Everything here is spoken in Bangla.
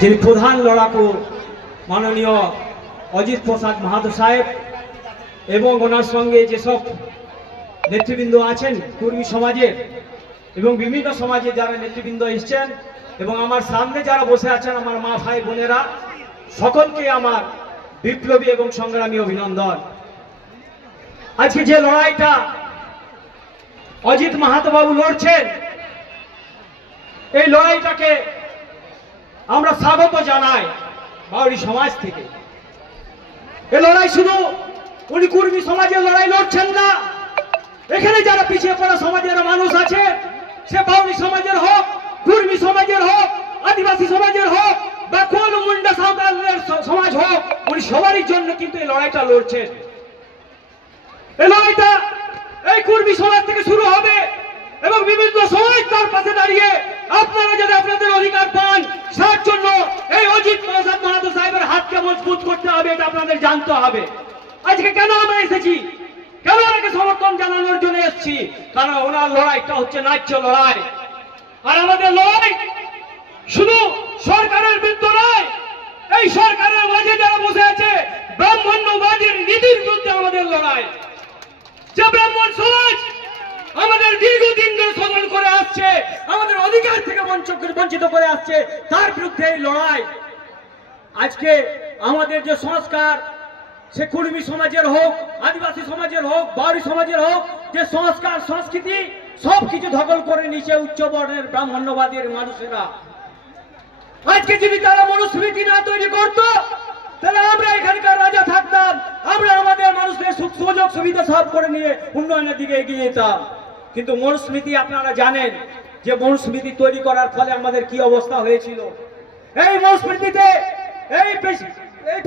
যিনি প্রধান লড়াকু মাননীয় অজিত প্রসাদ মাহাতো সাহেব এবং ওনার সঙ্গে যেসব নেতৃবৃন্দ আছেন কর্মী সমাজের এবং বিভিন্ন সমাজে যারা নেতৃবৃন্দ এসছেন এবং আমার সামনে যারা বসে আছেন আমার মা ভাই বোনেরা সকলকে আমার বিপ্লবী এবং সংগ্রামী অভিনন্দন। আজকে যে লড়াইটা অজিত মাহাতো বাবু লড়ছেন এই লড়াইটাকে আমরা স্বাগত জানাই বাউরি সমাজ থেকে। এই লড়াই শুধু উনি কুর্মী সমাজের লড়াই লড়ছেন না, এখানে যারা পিছিয়ে পড়া সমাজের মানুষ আছে সে বাউরি সমাজের হোক, কুর্মী সমাজের হোক, আদিবাসী সমাজের হোক বা কোন মুন্ডা সাঁওতালের সমাজ হোক, উনি সবারই জন্য কিন্তু এই লড়াইটা লড়ছেন। এই লড়াইটা এই কুর্মী সমাজ থেকে শুরু হবে এবং বিভিন্ন সমাজ তার পাশে দাঁড়িয়ে আপনারা যদি আপনাদের অধিকার পান তার জন্য এই অজিত প্রসাদ মাহাতো সাহেবের হাতকে মজবুত করতে হবে, এটা আপনাদের জানতে হবে। আজকে কেন আমরা এসেছি, কেন ওনাকে সমর্থন জানানোর জন্য এসেছি, কারণ ওনার লড়াইটা হচ্ছে ন্যায্য লড়াই। আর আমাদের লড়াই শুধু সরকারের বিরুদ্ধে নয়, এই সরকারের মাঝে যারা বসে আছে ব্রাহ্মণ্যবাদীর নীতির বিরুদ্ধে আমাদের লড়াই। যে ব্রাহ্মণ সমাজ আমাদের দীর্ঘদিন ধরে শোষণ করে আসছে, আমাদের অধিকার থেকে বঞ্চিত করে আসছে, তার বিরুদ্ধে এই লড়াই। আজকে আমাদের যে সংস্কার সে কুর্মী সমাজের হোক, আদিবাসী সমাজের হোক, বাউরি সমাজের হোক, যে সংস্কার সংস্কৃতি সবকিছু দখল করে নিচে উচ্চ বর্ণের ব্রাহ্মণ্যবাদীর মানুষেরা। আজকে যদি তারা মনুস্মৃতি না তৈরি করতো তাহলে আমরা এখানকার রাজা থাকতাম, আমরা আমাদের মানুষদের সুযোগ সুবিধা সব করে নিয়ে উন্নয়নের দিকে এগিয়ে যেতাম। কিন্তু মনুস্মৃতি আপনারা জানেন যে মনুস্মৃতি তৈরি করার ফলে আমাদের কি অবস্থা হয়েছিল। এই মনুস্মৃতিতে এই